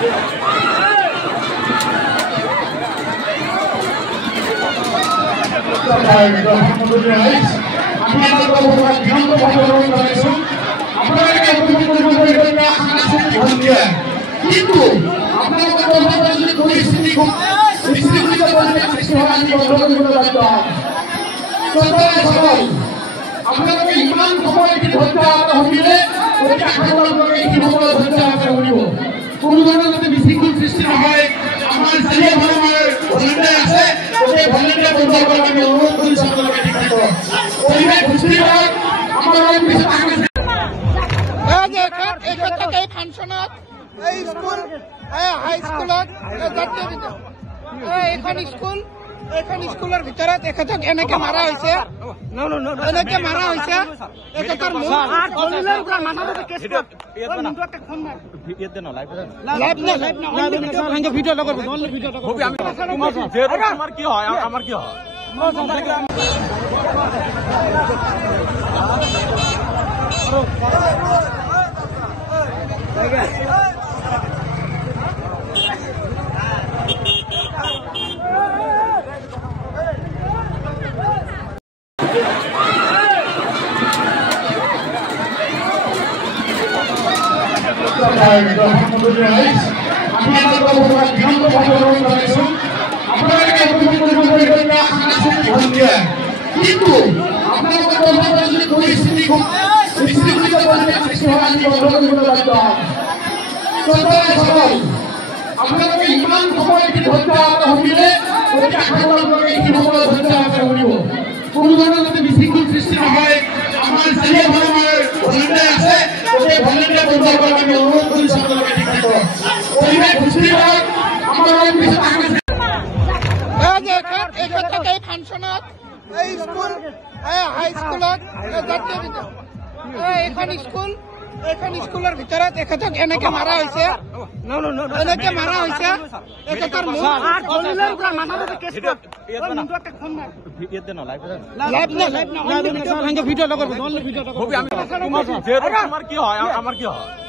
কিন্তু আপনাদের পরিস্থিতি খুব বিশৃঙ্খলিত পরিবেশ সৃষ্টি হয় আমি বন্ধ আপনাদেরকে ইমান সময় এটি ধরতে হলে ওইটা আন্দোলন এই সময় ধরতে হবে কোনো ধরনের যদি বিশৃঙ্খল সৃষ্টি না হয় আমার স্থানীয় ধর্মের ভলেন্টিয়ার আছে ওই ভলেন্টিয়ার বন্ধ করার আমি অনুরোধ করি সকলকে ঠিক আছে পরিবেশ সৃষ্টি হয় আমার এই ফাংশনত এই স্কুল হাই স্কুলত এইখন স্কুলৰ ভিতৰত এখেতক এনেকে মাৰা হৈছে এখেতৰ আমার কি হয় কিন্তু আপনাদের পরিস্থিতি খুব বিশৃঙ্খলিত পরিবেশ সৃষ্টি হয় আমি বন্ধ আপনাদেরকে ইমান সময় এটি ধরতে হলে ওইটা আন্দোলন এই সময় ধরতে হবে কোনো ধরনের যদি বিশৃঙ্খল সৃষ্টি না হয় আমার স্থানীয় ধর্মের ভলেন্টিয়ার আছে ওই ভলেন্টিয়ার বন্ধ করার আমি অনুরোধ করি সকলকে ঠিক আছে পরিবেশ সৃষ্টি হয় আমার এই ফাংশনত এই স্কুল হাই স্কুলত এইখন স্কুলৰ ভিতৰত এখেতক এনেকে মাৰা হৈছে এখেতৰ আমাৰ কি হয়